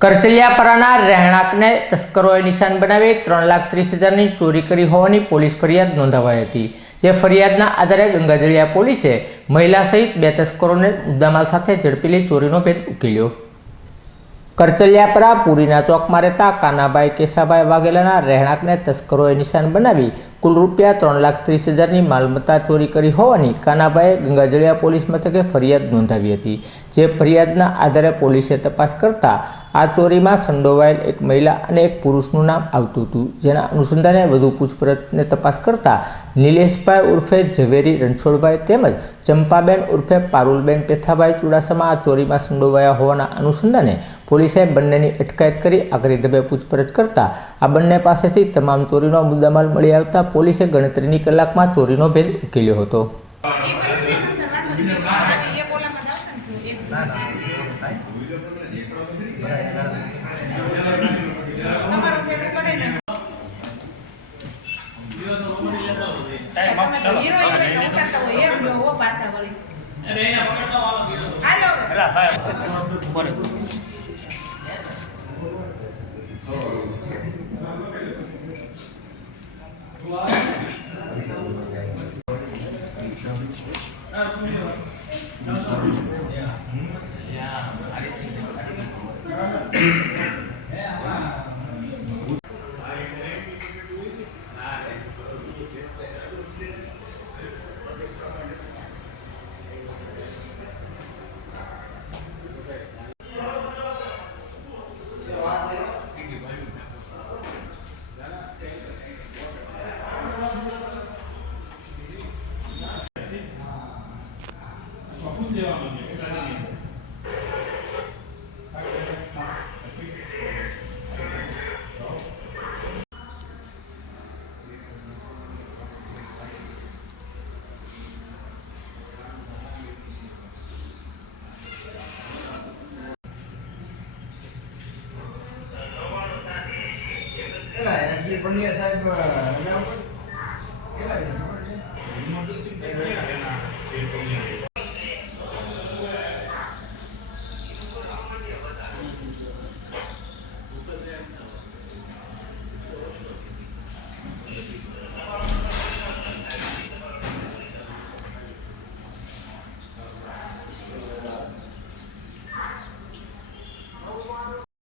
કરચલિયાપરાના રહેણાંકને તસ્કરોએ નિશાન બનાવી 3,30,000ની ચોરી કરી હોવાની પોલીસ ફરિયાદ નોંધાવાઈ હતી। જે ફરિયાદના આધારે ગંગાજળિયા પોલીસે મહિલા સહિત 2 તસ્કરોને મુદ્દામાલ સાથે ઝડપી લઈ ચોરીનો ભેદ ઉકેલ્યો। કરચલિયાપરા પુરીના ચોકમાં રહેતા કાનાભાઈ કેશાભાઈ વાઘેલાના રહેણાંકને તસ્કરોએ નિશાન બનાવી કુલ રૂપિયા 3,30,000ની માલમત્તા ચોરી કરી હોવાની કાનાભાઈએ ગંગાજળિયા પોલીસ મથકે ફરિયાદ નોંધાવી હતી। જે ફરિયાદના આધારે પોલીસે તપાસ કરતા આ ચોરીમાં સંડોવાયેલ એક મહિલા અને એક પુરુષનું નામ આવતું હતું। જેના અનુસંધાને વધુ પૂછપરછને તપાસ કરતા નિલેશભાઈ ઉર્ફે ઝવેરી રણછોડભાઈ તેમજ ચંપાબેન ઉર્ફે પારુલબેન પેથાભાઈ ચુડાસમા આ ચોરીમાં સંડોવાયા હોવાના અનુસંધાને પોલીસે બંનેની અટકાયત કરી આગળની ઢબે પૂછપરછ કરતા આ બંને પાસેથી તમામ ચોરીનો મુદ્દામાલ મળી આવતા પોલીસે ગણતરીની કલાકમાં ચોરીનો ભેદ ઉકેલ્યો હતો। પંડ્યા સાહેબ રજા ઉપર